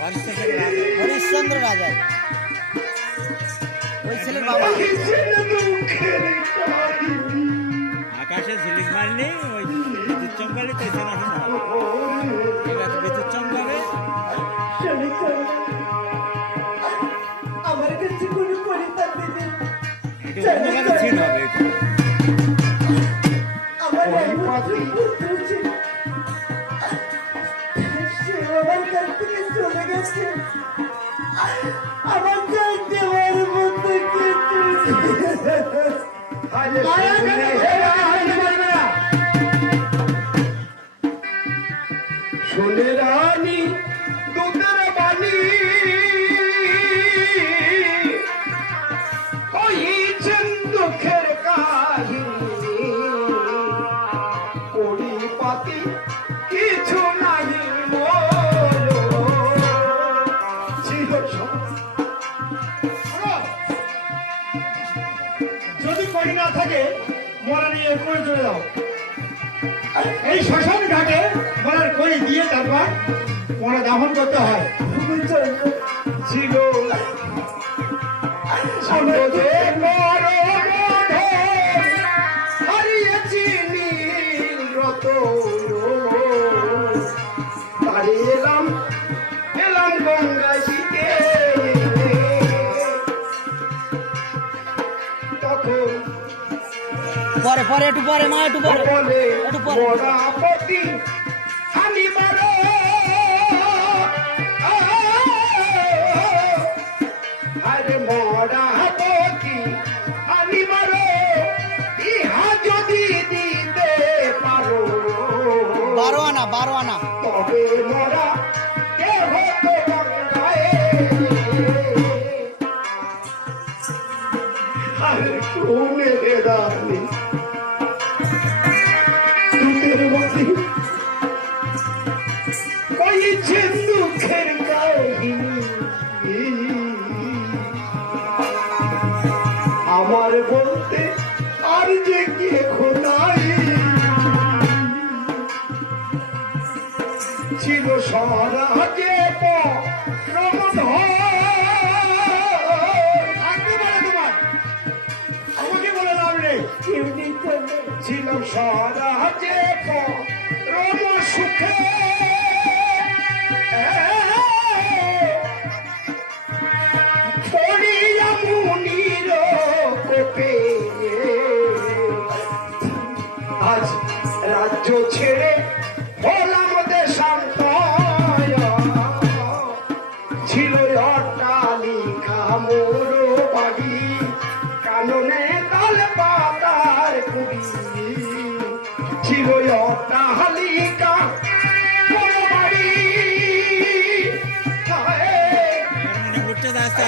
হরিশ্চন্দ্র রাজা ওই ছেলের বাবা। আকাশে ঝিলিক মারলি ওই বিদ্যুৎ চমকালে তো বিদ্যুৎ চমকাবে। আমার কাছে কোনো পরিতাপ নেই। ছিল হবে আমার পুত্র ছিল, সে আমার কাছ থেকে চলে গেছে। আমার চাই দেওয়ার মতো শোনে রানী দুধের বাণী কইছেন দুঃখের কাহিনী পরিপাতি কিছু নাহি যদি করি না থাকে মরা নিয়ে করে চলে যাও। এই শ্মশান ঘাটে মরার করি দিয়ে তারপর মরা দাহন করতে হয়। ছিল হারিয়েছি নীলরত তারে এলাম গঙ্গায় দিতে তখন পরে পরে একটু পরে মা একটু পরে একটু পরে আপত্তি আমি মারো আরে মরা আপত্তি আমি মারো ইহা যদি দিতে পারো 12 আনা তবে মরা কে হতো গঙ্গায় আরে কোনে বেদানি কইছেন দুঃখের কাহিনী আমার বলতে আর যে কে খোদাই ছিল স্বরাজে আমাকে বলে লাভ নেই। ছিল স্বরাজে রম সুখে ছড়িয়া মুনির কোপে আজ রাজ্য ছেড়ে হলাম দেশান্তর ছিল অট্টালিকা মোর বাড়ি কাননে তাল পাতার কুড়ি ছিল অট্টালিকা মোর বাড়ি উঠতে আসতে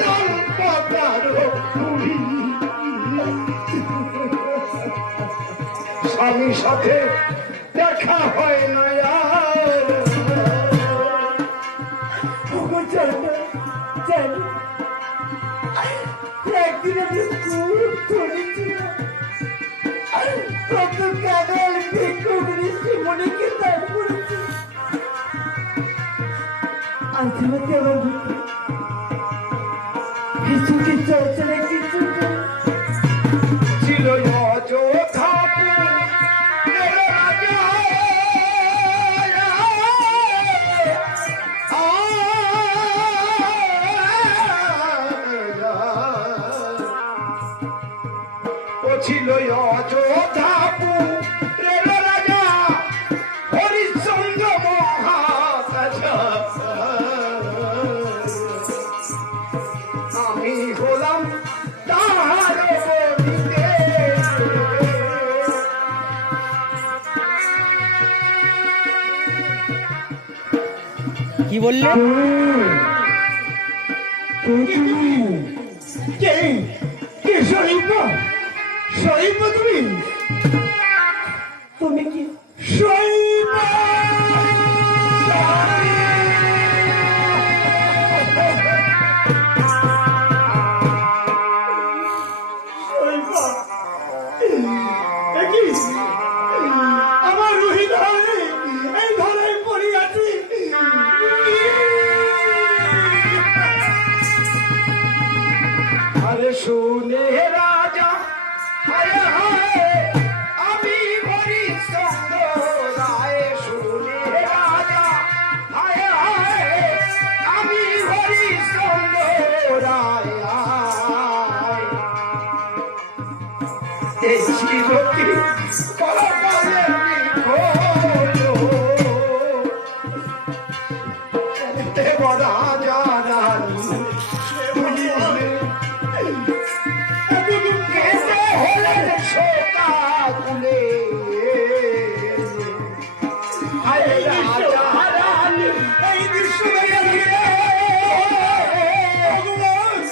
তাল পাতার কুড়ি স্বামীর সাথে দেখা হয় না আর একদিন আমি খুব ধরেছিলাম, কত কাদাল ভিক্ষুক ঋষি মুনিকে দান করেছি। আজ আমাকে আমার কিছুকে চর্চা কিছু ছিল অযোধ্যা রাজা ও ছিল অযোধ্যাপুরের রাজা হরিশ্চন্দ্র মহারাজা আমি হলাম তাহার বলিতে কি বললে? কে শরীফ? শরীফ তুমি? তুমি কি শরীফ? আমার রোহিত এই ধরে পড়ি আছি। রাজা রানী তুমি বলে কেঁদে হলেন শোকাকুলে হায় রাজা রানী এই দৃশ্য দেখে ভগবান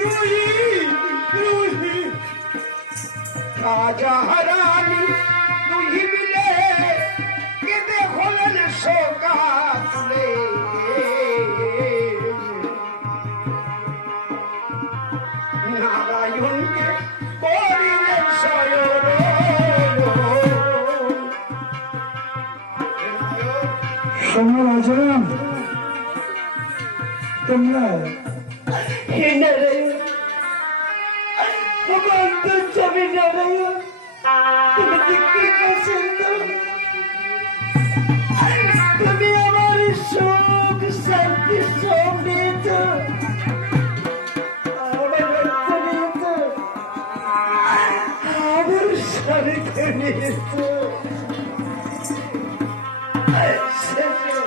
রুহি রুহি রাজা রানী দুই মিলে কেঁদে হলেন শোকাকুলে নারায়ণকে করিলেন শয়ন শোনো রাজারাম, তোমরা হে নারায়ণ, আমার অন্তর্যামী নারায়ণ, তুমি যে কি পছন্দ, তুমি আমার সুখ শান্তি সব নিয়েছ, আমার অর্থ নিয়েছ, আমার স্বামীকে নিয়েছ, শেষে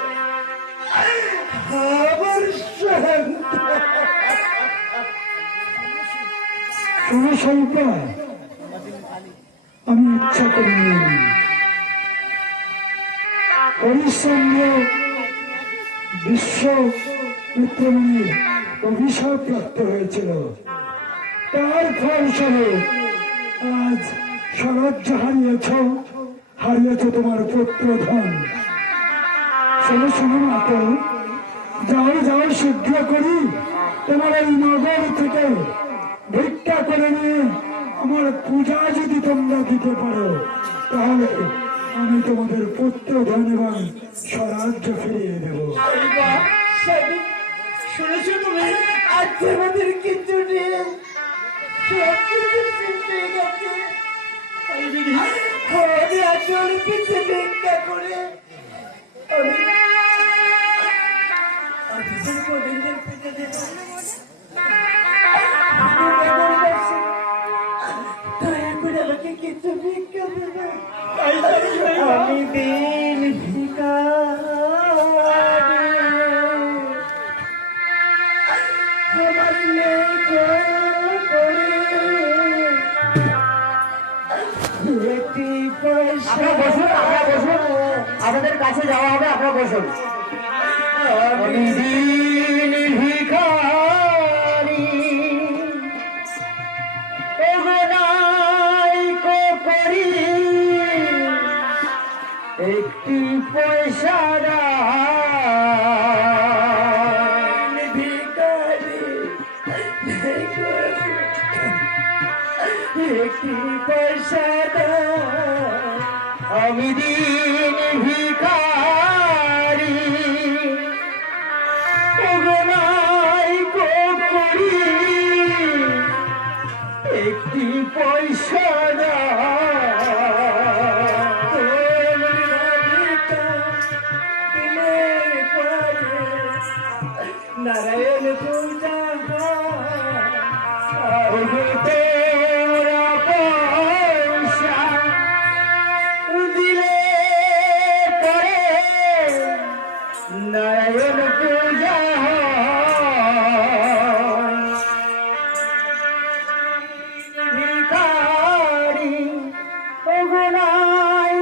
আমার সন্তান। শোনো শঙ্কা, আমি ইচ্ছা করিনি, হরিশ্চন্দ্র বিশ্ব মিত্রমণি অভিশাপ প্রাপ্ত হয়েছিল, তার ফলস্বরূপ আজ স্বরাজ্য হারিয়েছ তোমার পুত্রধন। শোনো শোনো মাতো, যাও যাও শীঘ্র করি তোমার এই নগর থেকে ভিক্ষা করে নিয়ে আমার পূজা যদি তোমরা দিতে পারো, তাহলে আমি তোমাদের পুত্রধন এবং স্বরাজ্য ফিরিয়ে দেব। শুনেছো তুমি? আজ আমাদের কিছু নেই, সব কিছু শেষ হয়ে গেছে। আমি আসল পিছিয়ে ভিক্ষা করে আমি গোবিন্দের পুজো দেব। দয়া করে আমাকে কিছু ভিক্ষা দেবে। আমি দিন ভিখারি, আমার নেই করে একটি পয়সা। আমাদের কাছে যাওয়া হবে, আপনারা বসুন। আমি দিন ভিখারি, এগোনাই করি একটি পয়সা ভিখারি, একটি পয়সা আমি দিন ভিখারি, এগোনাই করি একটি পয়সা নারায়ণ পূজা পয়সা দিলে করে নারায়ণ পূজা ভিখারি অগুনাই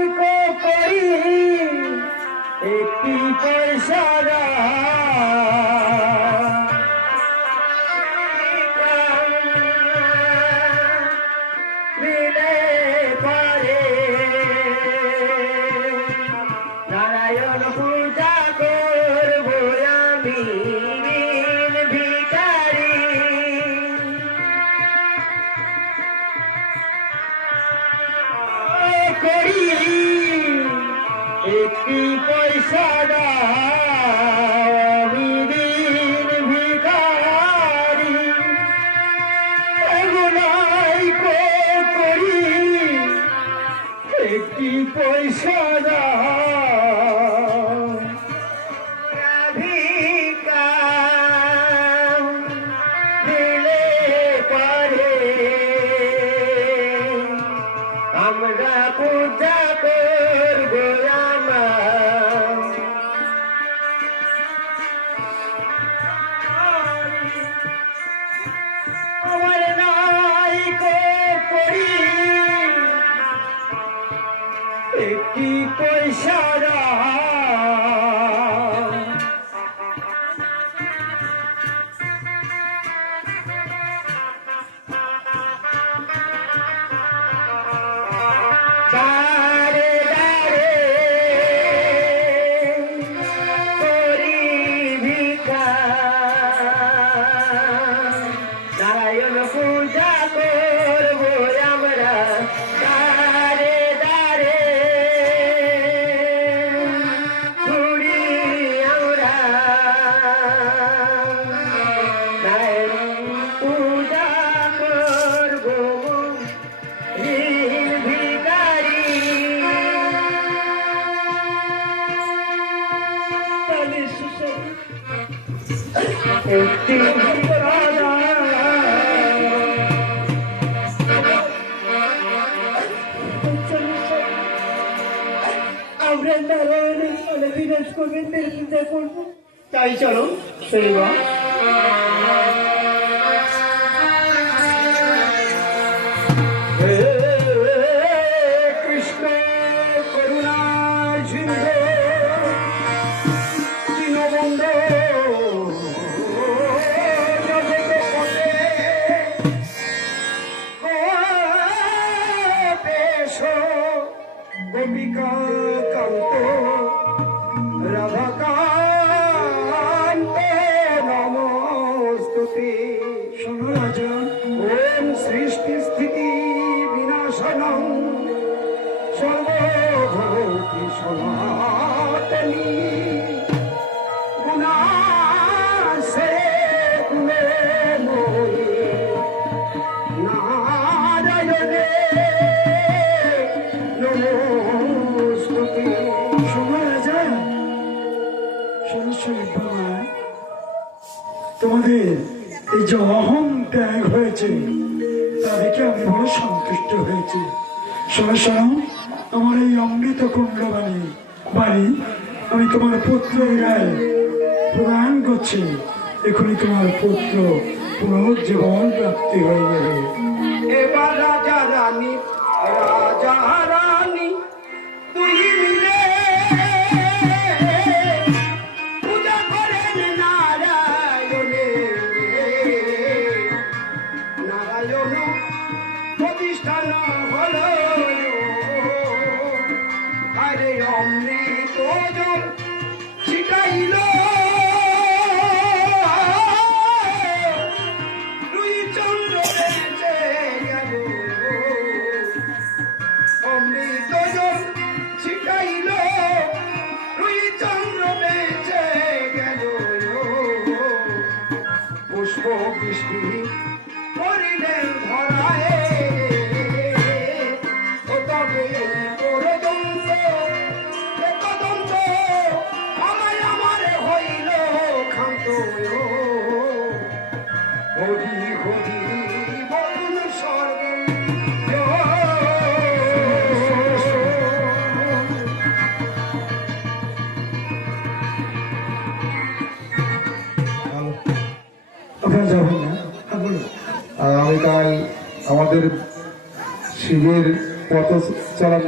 করি একটি পয়সা দিলে পারে নারায়ণ পূজা করব আমি দিন ভিখারি, করি একটি পয়সা আমি দিন ভিখারি, এগুলাই করি একটি পয়সা ভিখারি। একটি রাজা আমরা নারায়ণের ফলে বিরাজ গোবিন্দের পূজা করবো। তাই চলো শৈবা। হে কৃষ্ণ করুণা সিন্ধু দীনবন্ধু জগৎপতে গোপেশ গোপিকা কান্ত রাধাকান্ত নমস্তুতে। শোনো রাজা, ওম সৃষ্টি স্থিতি বিনাশনম সর্বভূতি সনাতনী গুণাসে গুণে মোহি নারায়ণে নমস্তুতে। শোনো রাজা, সরস্বতী বাবা, তোমাদের এই যে অহং ত্যাগ হয়েছে তা দেখে আমি বড় সন্তুষ্ট হয়েছি। শোনো শোনো, আমার এই অমৃত কুণ্ড বাড়ি আমি তোমার পুত্রের গায়ে প্রদান করছি। এখনই তোমার পুত্র পুনর্জীবন প্রাপ্তি হয়ে যাবে। এবার রাজা রানী তুই মিলে পূজা করেন নারায়ণ প্রতিষ্ঠান হল আরে অমৃত জল ছিটাইল দুই চন্দ্র বেঁচে গেল। অমৃত জল ছিটাইল দুই চন্দ্র বেঁচে গেল। পুষ্প বৃষ্টি করিলেন ধরায় ও তবে পরদন্ত একদন্ত আমায় আমারে হইল ক্ষান্ত। হরি হরি বলুন স্বর্গ আপনারা যাবেন না? বলুন। আগামীকাল আমাদের শিবের পথ চলা